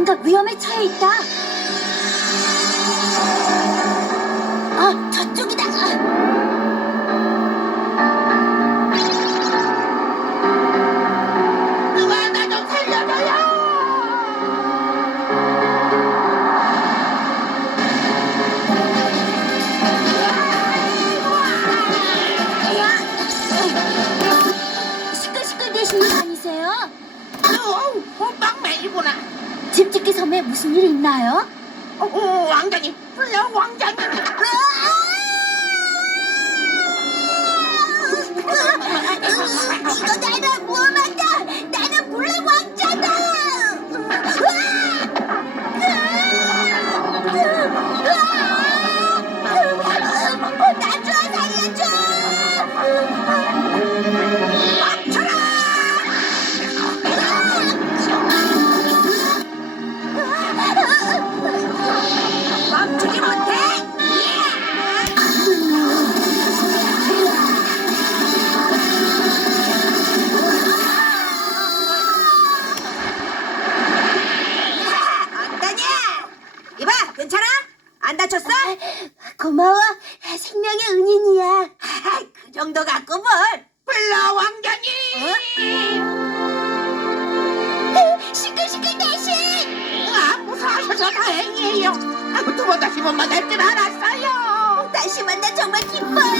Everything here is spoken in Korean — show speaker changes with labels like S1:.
S1: 위험에 처해 있다. 아, 저쪽이다.
S2: 누가 나 좀 살려줘요!
S1: 시끌시끌 대신 일 아니세요?
S2: 어우, 호빵맨이구나.
S1: 집짓기 섬에 무슨 일 있나요?
S2: 어, 어, 왕자님, 불러 왕자님.
S3: 안 다쳤어?
S1: 고마워. 생명의 은인이야.
S3: 그 정도 갖고 뭘?
S2: 불러 왕자님!
S1: 시끌시끌 대신!
S2: 아, 무사하셔서 다행이에요. 아, 두번 다시 못 만날 줄 알았어요.
S1: 다시 만나 정말 기뻐요.